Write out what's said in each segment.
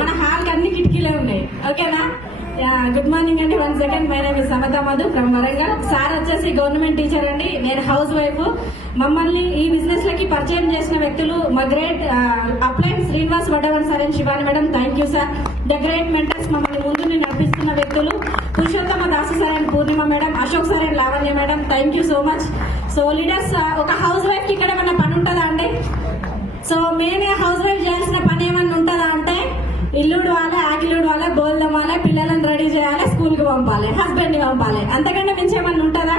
మన హాల్ కి అన్ని కిటికీలే ఉన్నాయి. ఓకేనా? గుడ్ మార్నింగ్ అండి. 1 second. My name is Samata Madhu from Warangal. Sir వచ్చేసి గవర్నమెంట్ టీచర్ అండి, నేను హౌస్ వైఫ్. మమ్మల్ని ఈ బిజినెస్ లకి పరిచయం చేసిన వ్యక్తులు మా గ్రేట్ అప్లైన్ Srinivas Vaddavan sir and Shivani madam, thank you sir. The great mentors, మమ్మల్ని ముందు నడిపిస్తున్న వ్యక్తులు Purushottama Dasu sir and Purnima madam, Ashok sir and Lavanya madam, thank you so much. So leaders, ఒక హౌస్ వైఫ్ కి ఇక్కడ ఏమన్నా పని ఉంటుందా అండి? సో మెయిన్ హౌస్ వైఫ్ చేయాల్సిన పని ఏమన్నా ఉంటుందా అంటే, ఇల్లుడు వాళ్ళే, ఆకిలుడు వాళ్ళే, బోల్దమ్మాలే, పిల్లలను రెడీ చేయాలి, స్కూల్ కి పంపాలి, హస్బెండ్ ని పంపాలి, అంతకంటే మించి ఏమన్నా ఉంటుందా?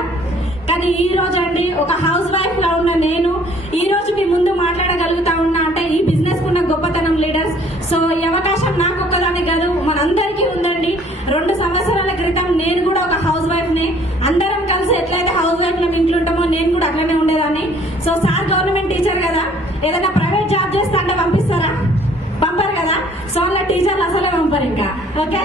కానీ ఈ రోజు అండి ఒక హౌస్ వైఫ్ లా ఉన్న నేను ఈ రోజు మీ ముందు మాట్లాడగలుగుతా ఉన్నా అంటే ఈ బిజినెస్ కున్న గొప్పతనం లీడర్స్. సో ఈ అవకాశం నాకు ఒక్కదానికి కాదు, మనందరికీ ఉందండి. 2 సంవత్సరాల క్రితం నేను కూడా ఒక హౌస్ వైఫ్ ని. అందరం కలిసి ఎట్లయితే హౌస్ వైఫ్ లో ఇంట్లో ఉంటామో నేను కూడా అట్లనే ఉండేదాన్ని. సో సార్ గవర్నమెంట్ టీచర్ కదా, ఏదైనా ప్రైవేట్ జాబ్ చేస్తా అంటే పంపిస్తారా? పంపరు కదా. సో అలా టీచర్లు అసలే పంపరు ఇంకా. ఓకే,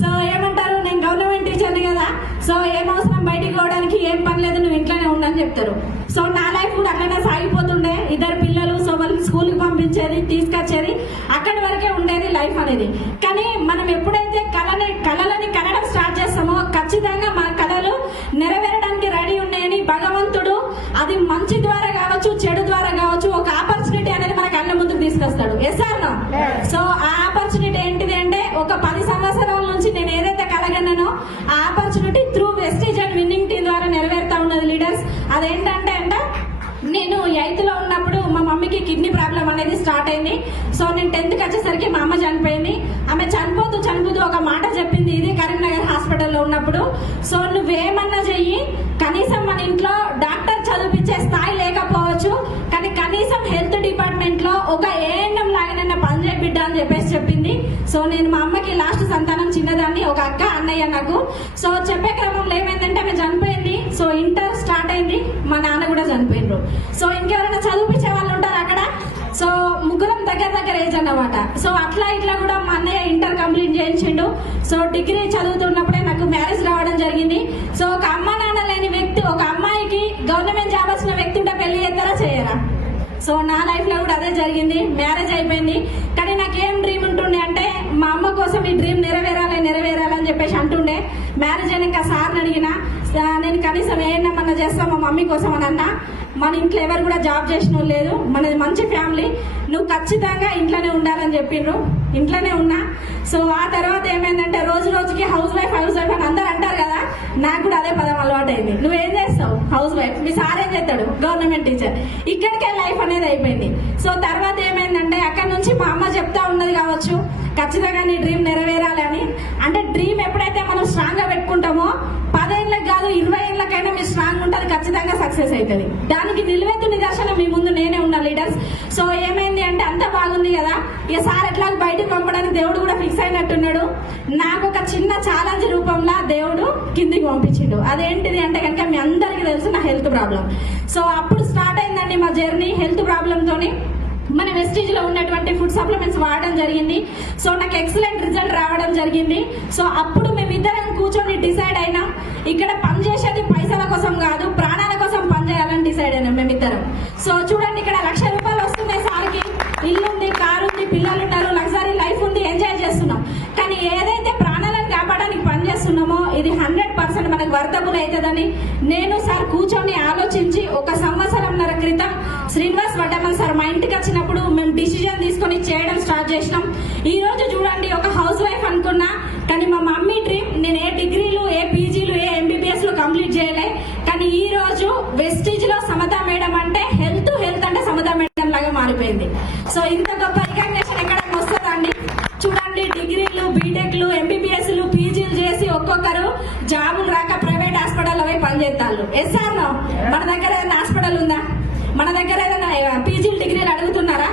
సో ఏమంటారు, నేను గవర్నమెంట్ టీచర్ని కదా, సో ఏం అవసరం బయటికి పోవడానికి, ఏం పని లేదు, నువ్వు ఇంట్లోనే ఉండని చెప్తారు. సో నా లైఫ్ కూడా అట్లనే సాగిపోతుండే. 2 పిల్లలు, సో వాళ్ళని స్కూల్ కి పంపించేది, తీసుకొచ్చేది, అక్కడి వరకే ఉండేది లైఫ్ అనేది. కానీ మనం ఎప్పుడైతే కళలని కనడం స్టార్ట్ చేస్తామో ఖచ్చితంగా మన కళలు నెరవేరడానికి రెడీ ఉన్నాయని భగవంతుడు అది మంచి ద్వారా కావచ్చు, చెడు ద్వారా కావచ్చు, ఒక ఆపర్చునిటీ అనేది మన కళ్ళ ముందుకు తీసుకొస్తాడు. Yes or no? సో ఆ ఆపర్చునిటీ ఏంటిది అంటే, ఒక 10 సంవత్సరాల నుంచి నేను ఏదైతే కలగన్నానో ఆ opportunity through Vestige and winning team ద్వారా నెరవేరుతా ఉన్నది లీడర్స్. అదేంటంటే నేను 8th లో ఉన్నప్పుడు మా మమ్మీకి కిడ్నీ ప్రాబ్లం అనేది స్టార్ట్ అయింది. సో నేను 10th కి వచ్చేసరికి మా అమ్మ చనిపోయింది. ఆమె చనిపోతూ ఒక మాట చెప్పింది, ఇది కరీంనగర్ హాస్పిటల్లో ఉన్నప్పుడు. సో నువ్వేమన్నా చెయ్యి, కనీసం మన ఇంట్లో డాక్టర్ చదివించే స్థాయి లేకపోవచ్చు, కానీ కనీసం హెల్త్ డిపార్ట్మెంట్ లో ఒక ఏఎన్ఎం లాగానన్నా పని చేయ బిడ్డ అని చెప్పింది. సో నేను మా అమ్మకి లాస్ట్ సంతానం, చిన్నదాన్ని, ఒక అక్క, అన్నయ్య నాకు. సో చెప్పే క్రమంలో ఏమైందంటే ఆమె చనిపోయింది. సో ఇంటర్ స్టార్ట్ అయింది, మా నాన్న కూడా చనిపోయిండ్రు. సో ఇంకెవరైనా చదివించే వాళ్ళు ఉంటారు అక్కడ. సో ముగ్గురం దగ్గర ఏజ్ అన్నమాట. సో అట్లా ఇట్లా కూడా మా అన్నయ్య ఇంటర్ కంప్లీట్ చేయించిండు. సో డిగ్రీ చదువుతున్నప్పుడే నాకు మ్యారేజ్ రావడం జరిగింది. సో ఒక అమ్మ నాన్న లేని వ్యక్తి, ఒక అమ్మాయికి గవర్నమెంట్ జాబ్ వచ్చిన వ్యక్తి ఉంటే పెళ్లి చేస్తారా, చేయరా? సో నా లైఫ్ లో కూడా అదే జరిగింది. మ్యారేజ్ అయిపోయింది. కానీ నాకేం డ్రీమ్ ఉంటుండే అంటే, మా అమ్మ కోసం ఈ డ్రీమ్ నెరవేరాలని చెప్పేసి అంటుండే. మ్యారేజ్ అయినాక సార్ని అడిగినా, నేను కనీసం ఏమన్నా చేస్తా మా మమ్మీ కోసం అని అన్నా. మన ఇంట్లో ఎవరు కూడా జాబ్ చేసిన లేదు, మనది మంచి ఫ్యామిలీ, నువ్వు ఖచ్చితంగా ఇంట్లోనే ఉండాలని చెప్పిండ్రు. ఇంట్లోనే ఉన్నా. సో ఆ తర్వాత ఏమైందంటే, రోజుకి హౌస్ వైఫ్ అని అందరు అంటారు కదా, నాకు కూడా అదే పదం అలవాటు అయింది. నువ్వేం చేస్తావు? House wife. మీ సార్ ఏం చేస్తాడు? Government teacher. ఇక్కడికే లైఫ్ అనేది అయిపోయింది. సో తర్వాత ఏమైందంటే, అక్కడ నుంచి మా అమ్మ చెప్తా ఉన్నది కావచ్చు, ఖచ్చితంగా నీ డ్రీమ్ నెరవేరాలి అని. అంటే డ్రీమ్ ఎప్పుడైతే మనం స్ట్రాంగ్ గా పెట్టుకుంటామో 10 ఏళ్ళకి కాదు 20 ఏళ్ళకైనా మీరు స్ట్రాంగ్ ఉంటుంది, ఖచ్చితంగా సక్సెస్ అవుతుంది. దానికి నిలువెత్తు నిదర్శనం మీ ముందు నేనే ఉన్నా లీడర్స్. సో ఏమైంది అంటే, అంత బాగుంది కదా, ఇక సార్ ఎట్లా బయటకు పంపడానికి దేవుడు కూడా ఫిక్స్ అయినట్టున్నాడు. నాకు ఒక చిన్న ఛాలెంజ్ రూపంలో దేవుడు కిందికి పంపించిండు. అదేంటిది అంటే కనుక మీ అందరికీ తెలుసు, నా హెల్త్ ప్రాబ్లం. సో అప్పుడు స్టార్ట్ అయిందండి మా జర్నీ హెల్త్ ప్రాబ్లమ్ తోని. మన వెస్టీజ్ లో ఉన్నటువంటి ఫుడ్ సప్లిమెంట్స్ వాడడం జరిగింది. సో నాకు ఎక్సలెంట్ రిజల్ట్ రావడం జరిగింది. సో అప్పుడు మేమిద్దరం కూర్చొని డిసైడ్ అయినాం, ఇక్కడ పని చేసేది పైసల కోసం కాదు, ప్రాణాల కోసం పని చేయాలని డిసైడ్ అయినాం మేమిద్దరం. సో చూడండి, ఇక్కడ 1 లక్ష రూపాయలు వస్తున్నాయి సార్కి, ఇల్లుంది, కారు ఉంది, పిల్లలు ఉన్నారు, లగ్జరీ లైఫ్ ఉంది, ఎంజాయ్ చేస్తున్నాం. కానీ ఏదైతే ప్రాణాలను కాపాడడానికి పని చేస్తున్నామో ఇది 100% మనకు వర్తబుల్ అవుతుందని నేను సార్ కూర్చొని ఆలోచించి 1 సంవత్సరంన్నర క్రితం శ్రీనివాస్ వడ్డమన్ సార్ మా ఇంటికి వచ్చినప్పుడు మేము డిసిజన్ తీసుకొని చేయడం స్టార్ట్ చేసినాం. ఈ రోజు చూడండి, ఒక హౌస్ వైఫ్ అనుకున్నా, కానీ మా మమ్మీ డ్రీమ్, నేను ఏ డిగ్రీలు, ఏ పీజీలు, ఏ ఎంబీబీఎస్ లో కంప్లీట్ చేయలే. కానీ ఈ రోజు వెస్టీజ్ లో సమత మేడం అంటే హెల్త్ అంటే సమత మేడం లాగా మారిపోయింది. సో ఇంత గొప్ప రికగ్నిషన్ ఎక్కడికి వస్తుందండి? చూడండి, డిగ్రీలు, బీటెక్లు, ఎంబీబీఎస్లు, పీజీలు చేసి ఒక్కొక్కరు జాబులు రాక ప్రైవేట్ హాస్పిటల్ అవి పనిచేస్తారు. Yes or no? మన దగ్గర ఏదైనా హాస్పిటల్ ఉందా? మన దగ్గర ఏదైనా పీజీలు, డిగ్రీలు అడుగుతున్నారా?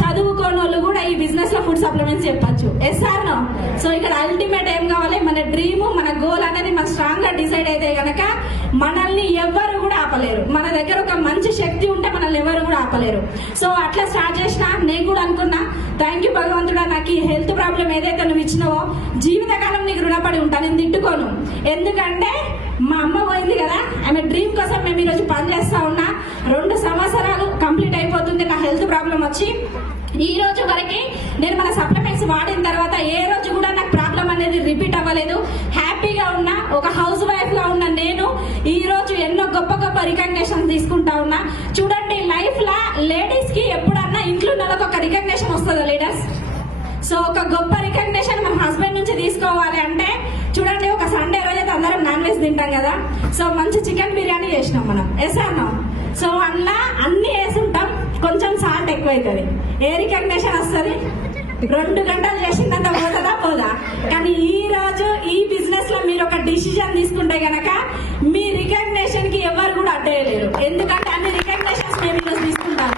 చదువుకోని వాళ్ళు కూడా ఈ బిజినెస్ లో ఫుడ్ సప్లిమెంట్స్ చెప్పచ్చు. Yes or no? సో ఇక్కడ అల్టిమేట్ ఏం కావాలి? మన డ్రీమ్, మన గోల్ అనేది మన స్ట్రాంగ్ గా డిసైడ్ అయితే గనక మనల్ని ఎవరు కూడా ఆపలేరు. మన దగ్గర ఒక మంచి శక్తి ఉంటే మనల్ని ఎవరు కూడా ఆపలేరు. సో అట్లా స్టార్ట్ చేసిన నేను కూడా అనుకున్నా, థ్యాంక్ యూ భగవంతుడా, నాకు ఈ హెల్త్ ప్రాబ్లం ఏదైతే నువ్వు ఇచ్చినావో జీవితకాలం నీకు రుణపడి ఉంటా, నేను తిట్టుకోను. ఎందుకంటే మా అమ్మ పోయింది కదా, ఆమె డ్రీమ్ కోసం మేము ఈరోజు పని చేస్తా ఉన్నా. 2 సంవత్సరాలు కంప్లీట్ అయిపోతుంది నా హెల్త్ ప్రాబ్లం వచ్చి. ఈ రోజు వరకు నేను మన సప్లిమెంట్స్ ఏ రోజు కూడా నాకు ప్రాబ్లం అనేది రిపీట్ అవ్వలేదు. హ్యాపీగా ఉన్నా. ఒక హౌస్ వైఫ్ గా ఉన్న నేను ఈ రోజు ఎన్నో గొప్ప గొప్ప రికగ్నేషన్ తీసుకుంటా ఉన్నా. చూడండి, లైఫ్ లా లేడీస్ కి ఎప్పుడన్నా ఇంట్లో నెలకు ఒక రికగ్నేషన్ వస్తుందా లీడర్స్? సో ఒక గొప్ప రికగ్నేషన్ మన హస్బెండ్ నుంచి తీసుకోవాలి అంటే చూడండి, ఒక సండే రోజైతే అందరం నాన్ వెజ్ తింటాం కదా. సో మంచి చికెన్ బిర్యానీ చేసినాం మనం, వేసాను. సో అందులో అన్ని వేసి ఉంటాం, కొంచెం సాల్ట్ ఎక్కువ అవుతుంది. ఏ రికగ్నేషన్ వస్తుంది? 2 గంటలు చేసిందంత పోతుందా? పోదా. కానీ ఈ రోజు ఈ బిజినెస్ లో మీరు ఒక డిసిజన్ తీసుకుంటే గనక మీ రికగ్నేషన్ కి ఎవరు కూడా అడ్డేయలేరు. ఎందుకంటే అన్ని రికగ్నేషన్స్ మేము ఈరోజు తీసుకుంటాం.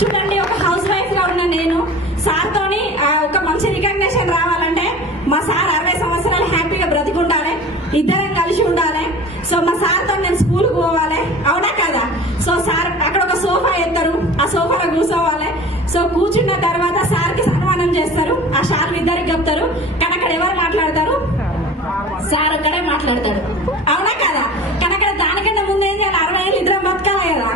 చూడండి, ఒక హౌస్ వైఫ్ గా ఉన్న నేను సార్ తోని ఒక మంచి రికగ్నేషన్ రావాలంటే మా సార్ 60 సంవత్సరాలు హ్యాపీగా బ్రతికుండాలి, ఇద్దరం కలిసి ఉండాలి. సో మా సార్ తో నేను స్కూల్ కు పోవాలి, అవునా కదా? సో సార్ అక్కడ ఒక సోఫా ఎత్తారు, ఆ సోఫాలో కూర్చోవాలి. సో కూర్చున్న తర్వాత సార్ కి సన్మానం చేస్తారు, ఆ షాల్ ఇద్దరికి చెప్తారు. కానీ అక్కడ ఎవరు మాట్లాడతారు? సార్ ఒక్కడే మాట్లాడతాడు, అవునా కదా? కానీ అక్కడ దానికన్నా ముందు ఏం చేయాలి? 60 ఏళ్ళు ఇద్దరం బతకాలి కదా,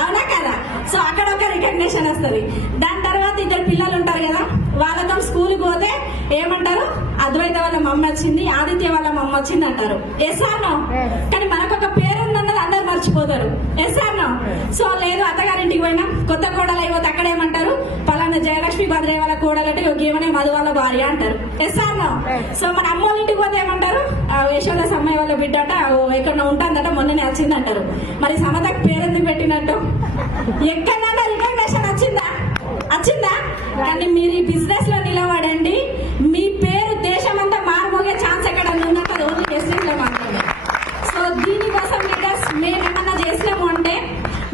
అవునా కదా? సో అక్కడ ఒక రికగ్నేషన్ వస్తుంది. దాని తర్వాత ఇద్దరు పిల్లలు ఉంటారు కదా, వాళ్ళతో స్కూల్కి పోతే ఏమంటారు? అద్వైత వాళ్ళ మమ్మ వచ్చింది, ఆదిత్య వాళ్ళ మమ్మ వచ్చింది అంటారు. Yes or no? కానీ మనకు ఒక పేరు ఉన్నది అందరు మర్చిపోతారు. Yes or no? సో లేదు, అత్తగారింటికి పోయినా కొత్త కోడలు అయిపోతే అక్కడ ఏమంటారు? పలానా జయలక్ష్మి భద్రయ్య వాళ్ళ కోడలంటే ఏమనే మధు వాళ్ళ భార్య అంటారు. Yes or no? సో మన అమ్మ వాళ్ళ ఇంటికి పోతే ఏమంటారు? యశోద సమ్మయ్య వాళ్ళ బిడ్డ అట ఎక్కడ ఉంటుందట, మొన్ననే వచ్చింది అంటారు. మరి సమతకు పేరు ఎందుకు పెట్టినట్టు? ఎక్కడన్నా రికగ్నేషన్ వచ్చిందా? కానీ మీరు ఈ బిజినెస్ లో నిలబడండి, మీ పేరు దేశమంతా మారుమోగే ఛాన్స్ ఎక్కడ ఉందంటే అది ఓన్లీ బిజినెస్ లో మాత్రమే. సో దీనికోసం లీడర్స్ మేము ఏమన్నా చేసినాము అంటే,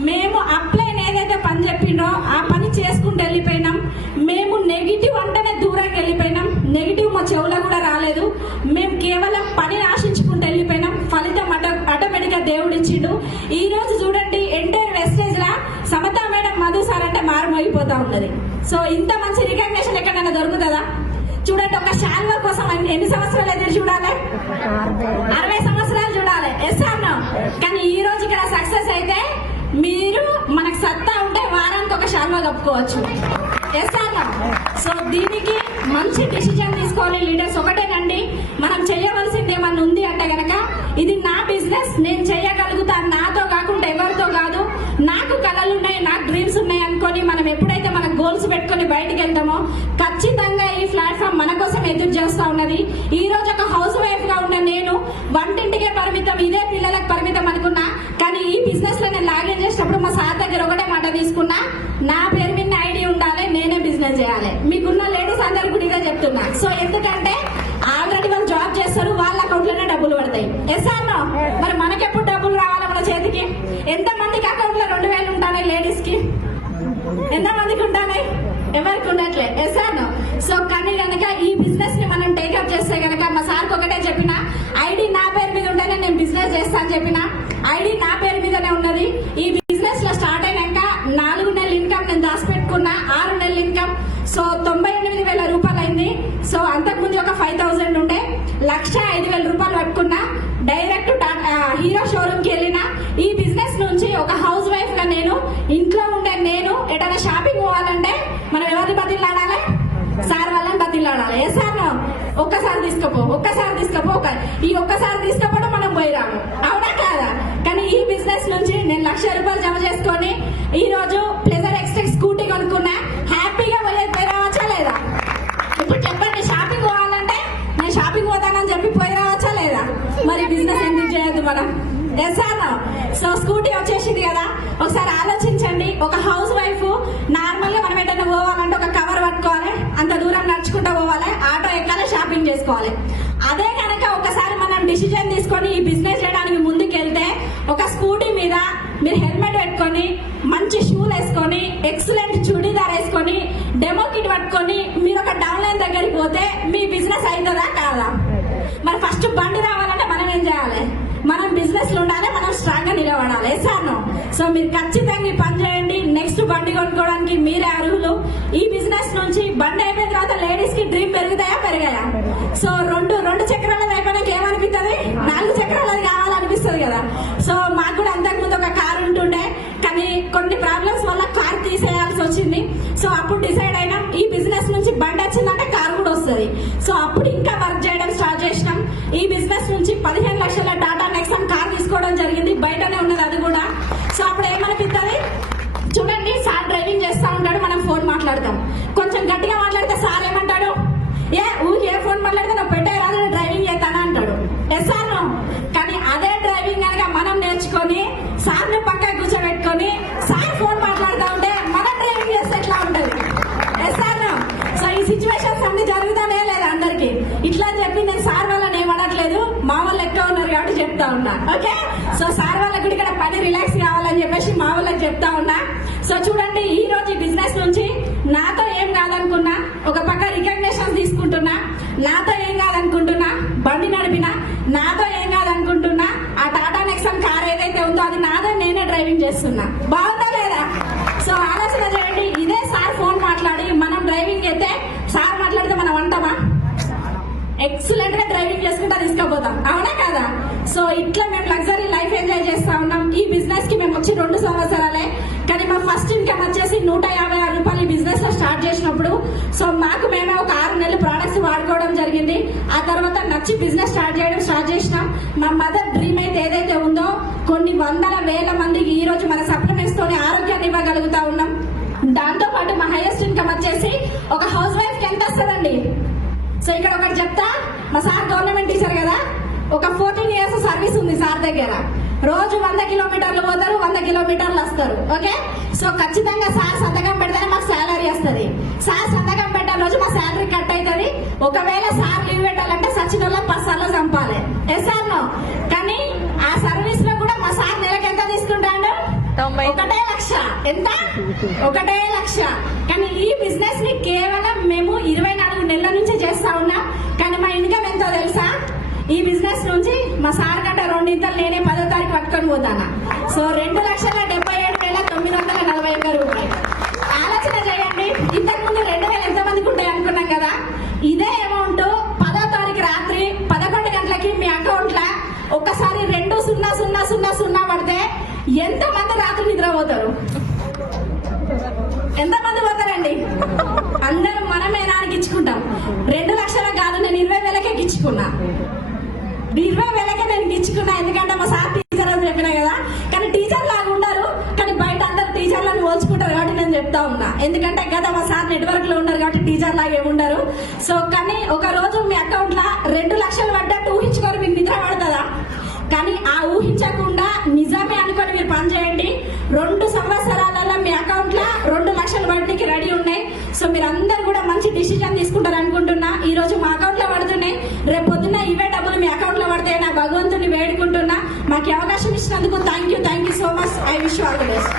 మేము అప్లైన్ ఏదైతే పని చెప్పిండో ఆ పని చేసుకుంటూ వెళ్ళిపోయినాం. మేము నెగిటివ్ అంటేనే దూరంగా వెళ్ళిపోయినాం. నెగిటివ్ మా చెవులో కూడా రాలేదు. మేము కేవలం పనిని ఆశించుకుంటూ వెళ్ళిపోయినాం. ఫలితం ఆటోమేటిక్ గా దేవుడు ఇచ్చిండు. ఈ రోజు చూడండి, ఎంటైర్ వెస్టేజ్ లా సమతా మేడం, మధు సార్ అంటే మారుమోగిపోతా ఉన్నది. సో ఇంత మంచి రికగ్నేషన్ ఎక్కడైనా దొరుకుతుందా? చూడండి, ఒక శాల్వా కోసం ఎన్ని సంవత్సరాలు ఎదురు చూడాలి? 60 సంవత్సరాలు చూడాలి. Yes or no? కానీ ఈ రోజు ఇక్కడ సక్సెస్ అయితే మీరు మనకు సత్తా ఉంటే వారానికి ఒక శాల్వా కప్పుకోవచ్చు. Yes or no? సో దీనికి మంచి డిసిజన్ తీసుకోవాలి లీడర్స్. ఒకటేనండి, మనం చేయవలసింది ఏమన్నా ఉంది అంటే గనక ఇది నా బిజినెస్, నేను చేయగలుగుతా, నాతో కాకుండా ఎవరితో కాదు. నాకు కళలు ఉన్నాయి, నాకు డ్రీమ్స్ ఉన్నాయి అనుకొని మనం ఎప్పుడైతే మన గోల్స్ పెట్టుకొని బయటకు వెళ్తామో ఖచ్చితంగా ఈ ప్లాట్ఫామ్ మన కోసం ఎదురు చేస్తా ఉన్నది. ఈ రోజు ఒక హౌస్ వైఫ్ గా ఉన్న నేను వంటింటికే పరిమితం, ఇదే పిల్లలకు పరిమితం అనుకున్నా. కానీ ఈ బిజినెస్ లో నేను లాగిన్ చేసినప్పుడు మా సార్ దగ్గర ఒకటే మాట తీసుకున్నా, నా పేరు మీద ఐడి ఉండాలి, నేనే బిజినెస్ చేయాలి. మీకున్న లేడీస్ అందరు కూడా ఇదే చెప్తున్నా. సో ఎందుకంటే ఆల్రెడీ వాళ్ళు జాబ్ చేస్తారు, వాళ్ళ అకౌంట్ లోనే డబ్బులు పడతాయి. Yes or no? మరి మనకెప్పుడు డబ్బులు రావాలి మన చేతికి? ఎంత మందికి అకౌంట్ లో 2000 ఉంటాయి లేడీస్ కి? ఎంత మందికి ఉంటాయి? ఎవరికి ఉండట్లే. Yes or no? సో కానీ కనుక ఈ బిజినెస్ ని మనం టేకప్ చేస్తే కనుక మా సార్కి ఒకటే చెప్పిన, ఐడి నా పేరు మీద ఉంటేనే నేను బిజినెస్ చేస్తా అని చెప్పిన. ఐడి నా పేరు మీదనే ఉన్నది. ఈ బిజినెస్ లో స్టార్ట్ అయినాక 4 నెలల ఇన్కమ్ నేను దాచిపెట్టుకున్నా, 6 నెలల ఇన్కమ్. సో 98,000 రూపాయలు అయింది. సో అంతకుముందు ఒక 5,000 ఉండే, 1,05,000 రూపాయలు పట్టుకున్నా. డైరెక్ట్ హీరో షోరూమ్ కి వెళ్ళిన. ఈ బిజినెస్ నుంచి ఒక హౌస్ వైఫ్ గా నేను ఇంట్లో ఉండే నేను ఎటైనా షాపింగ్ పోవాలంటే మనం ఎవరిని బతిలాడాలి? సార్ వాళ్ళని బతిలాడాలి. ఏ సార్ ఒక్కసారి తీసుకపో ఈ ఒక్కసారి తీసుకపోవడం మనం పోయిరాము, అవునా కాదా? కానీ ఈ బిజినెస్ నుంచి నేను 1,00,000 రూపాయలు జమ చేసుకొని ఈ రోజు ప్లెజర్ ఎక్స్టెక్ స్కూటీ కొనుక్కున్నా. హ్యాపీగా పోయి రావచ్చా లేదా? ఇప్పుడు చెప్పండి, షాపింగ్ పోవాలంటే నేను షాపింగ్ పోతానని చెప్పి పోయి రావచ్చా లేదా? మరి బిజినెస్ ఎందుకు చేయొద్దు మనం? Yes or no? So scooty వచ్చేసింది కదా, ఒకసారి ఆలోచించండి. ఒక హౌస్ వైఫ్ నార్మల్ గా మనం ఎటైనా పోవాలంటే ఒక కవర్ పట్టుకోవాలి, అంత దూరం నడుచుకుంటూ పోవాలి, ఆటో ఎక్కాలి, షాపింగ్ చేసుకోవాలి. అదే కనుక ఒకసారి మనం డిసిజన్ తీసుకొని ఈ బిజినెస్ చేయడానికి ముందుకెళ్తే ఒక స్కూటీ మీద మీరు హెల్మెట్ పెట్టుకొని, మంచి షూలు వేసుకొని, ఎక్సలెంట్ చుడీదార్ వేసుకొని, డెమో కిట్ పట్టుకొని మీరు ఒక డౌన్ లైన్ దగ్గరికి పోతే మీ బిజినెస్ అవుతుందా కాదా? మరి ఫస్ట్ బండి రావాలంటే మనం ఏం చేయాలి? మనం బిజినెస్ లో ఉండాలి, మనం స్ట్రాంగ్ గా నిలబడాలి. సార్ సో మీరు ఖచ్చితంగా పని చేయండి. నెక్స్ట్ బండి కొనుక్కోవడానికి మీరే అర్హులు. ఈ బిజినెస్ నుంచి బండి అయిపోయిన తర్వాత లేడీస్ కి డ్రీమ్ పెరిగాయా? సో రెండు చక్రాలది అయిపోయినాక ఏమనిపిస్తుంది? 4 చక్రాలది కావాలనిపిస్తుంది కదా. సో మాకు కూడా అంతకుముందు ఒక కారు ఉంటుండే, కానీ కొన్ని ప్రాబ్లమ్స్ వల్ల కార్ తీసేయాల్సి వచ్చింది. సో అప్పుడు డిసైడ్ అయినా ఈ బిజినెస్ నుంచి బండి వచ్చిందంటే కారు కూడా వస్తుంది. వస్తుంది. సో అప్పుడు ఇంకా వర్క్ చేయడం స్టార్ట్ చేసినాం. ఈ బిజినెస్ నుంచి 15 లక్షల టాటా నెక్సాన్ కార్ తీసుకోవడం జరిగింది. బయటనే ఉన్నది అది కూడా. సో అప్పుడు ఏమనిపిస్తుంది చూడండి, సార్ డ్రైవింగ్ చేస్తా ఉంటాడు, మనం ఫోన్ మాట్లాడతాం. కొంచెం గట్టిగా మాట్లాడితే సార్ ఏమంటాడు, ఏ ఫోన్ మాట్లాడితే నువ్వు పెట్టే రాదు, డ్రైవింగ్ చేస్తానా అంటాడు. Yes sir no. కానీ అదే డ్రైవింగ్ కనుక మనం నేర్చుకొని సార్ని పక్కన కూర్చోబెట్టుకొని సార్ ఫోన్ మాట్లాడుతూ ఉంటే మనం డ్రైవింగ్ చేస్తే ఎట్లా ఉంటుంది? Yes sir no. సో ఈ సిచ్యువేషన్స్ అన్ని జరుగుతానే లేదు అందరికి. ఇట్లా అని చెప్పి నేను సార్ వాళ్ళని ఏమనట్లేదు, మా వాళ్ళు ఎక్కువ ఉన్నారు కాబట్టి చెప్తా ఉన్నా. ఓకే, సో సార్ వాళ్ళకి కూడా ఇక్కడ పని రిలాక్స్ కావాలని చెప్పేసి మా వాళ్ళకి చెప్తా ఉన్నా. సో చూడండి, ఈ రోజు ఈ బిజినెస్ నుంచి నాతో ఏం కాదనుకున్నా, ఒక పక్క రికగ్నేషన్ తీసుకుంటున్నా, నాతో ఏం కాదనుకుంటున్నా, బండి నడిపినా, నాతో ఏం కాదనుకుంటున్నా, ఆ టాటా నెక్సాన్ కార్ ఏదైతే ఉందో అది నాదో, నేనే డ్రైవింగ్ చేస్తున్నా. బాగుందా లేదా? సో ఆలోచన చేయండి. ఇదే సార్ ఫోన్ మాట్లాడి మనం డ్రైవింగ్ అయితే సార్ మాట్లాడితే మనం అంటామా? ఎక్సలెంట్ గా డ్రైవింగ్ చేసుకుంటా తీసుకుపోతాం, అవునా కదా? సో ఇట్లా మేము లగ్జరీ లైఫ్ ఎంజాయ్ చేస్తా ఉన్నాం. ఈ బిజినెస్ కి మేము వచ్చి 2 సంవత్సరాలే, కానీ మా ఫస్ట్ ఇన్కమ్ వచ్చేసి 156 రూపాయలు ఈ బిజినెస్ లో స్టార్ట్ చేసినప్పుడు. సో మాకు మేమే ఒక 6 నెలలు ప్రొడక్ట్స్ వాడుకోవడం జరిగింది. ఆ తర్వాత నచ్చి బిజినెస్ స్టార్ట్ చేసినాం. మా మదర్ డ్రీమ్ అయితే ఏదైతే ఉందో, కొన్ని వందల వేల మందికి ఈ రోజు మన సప్లిమెంట్స్ తోనే ఆరోగ్యాన్ని ఇవ్వగలుగుతా ఉన్నాం. దాంతో పాటు మా హైయెస్ట్ ఇన్కమ్ వచ్చేసి ఒక హౌస్ వైఫ్ కి ఎంత వస్తుందండి? సో ఇక్కడ ఒకటి చెప్తా, మా సార్ గవర్నమెంట్ టీచర్ కదా, ఒక 14 years సర్వీస్ ఉంది సార్ దగ్గర. రోజు 100 కిలోమీటర్లు పోతారు, 100 కిలోమీటర్లు వస్తారు. ఓకే, సో ఖచ్చితంగా సార్ సంతకం పెడితేనే మాకు శాలరీ వస్తుంది. సార్ సంతకం పెట్టే రోజు మా శాలరీ కట్ అవుతుంది. ఒకవేళ సార్ లీవ్ పెట్టాలంటే సచిన వాళ్ళ 10 సార్లు చంపాలి. Yes sir no. కానీ ఆ సర్వీస్ లో కూడా మా సార్ నెలకు ఎంత తీసుకుంటాడు? 1 లక్ష. ఎంత? 1 లక్ష. కానీ ఈ బిజినెస్ ని కేవలం మేము 24 నెలల నుంచి చేస్తా ఉన్నాం. కానీ మా ఇన్కమ్ ఎంతో తెలుసా? ఈ బిజినెస్ నుంచి మా సార్ కంటే 2 ఇంతలు నేనే 10వ తారీఖు పట్టుకొని పోతాను. సో 2,77,941 రూపాయలు. ఆలోచన చేయండి, ఇంతకు ముందు 2,000 ఎంతమందికి ఉంటాయి అనుకున్నాం కదా. ఇదే అమౌంట్ 10వ తారీఖు రాత్రి 11 గంటలకి మీ అకౌంట్ లా ఒక్కసారి 20,000 పడితే ఎంతమంది రాత్రి నిద్రపోతారు? ఎంతమంది పోతారండి? అందరూ మనమే నానికి ఇచ్చుకుంటాం. 2 లక్షల కాదు, నేను 20,000కే ఇచ్చుకున్నా. 20,000కే నేను ఇచ్చుకున్నా. ఎందుకంటే మా సార్ టీచర్ అని చెప్పినా కదా. కానీ టీచర్ లాగా ఉండరు, కానీ బయట అందరు టీచర్లను పోల్చుకుంటారు కాబట్టి నేను చెప్తా ఉన్నా. ఎందుకంటే కదా మా సార్ నెట్వర్క్ లో ఉన్నారు కాబట్టి టీచర్ లాగా ఏముండరు. సో కానీ ఒక రోజు మీ అకౌంట్ లా 2 లక్షలు పడ్డట్టు ఊహించుకొని మీకు నిద్ర పడుతుందా? కానీ ఆ ఊహించకుండా నిజమే అనుకొని మీరు పని చేయండి. 2 సంవత్సరాలలో మీ అకౌంట్ లా 2 లక్షల వడ్డీకి రెడీ ఉన్నాయి. సో మీరు అందరు కూడా మంచి డిసిజన్ తీసుకుంటారు అనుకుంటున్నా. ఈ రోజు మా అకౌంట్ లో పడుతున్నాయి, రేపు పొద్దున్న ఇవే డబ్బులు మీ అకౌంట్ లో పడతాయి. నా భగవంతుని వేడుకుంటున్నా. మాకు అవకాశం ఇచ్చినందుకు thank you so much. I wish all the best.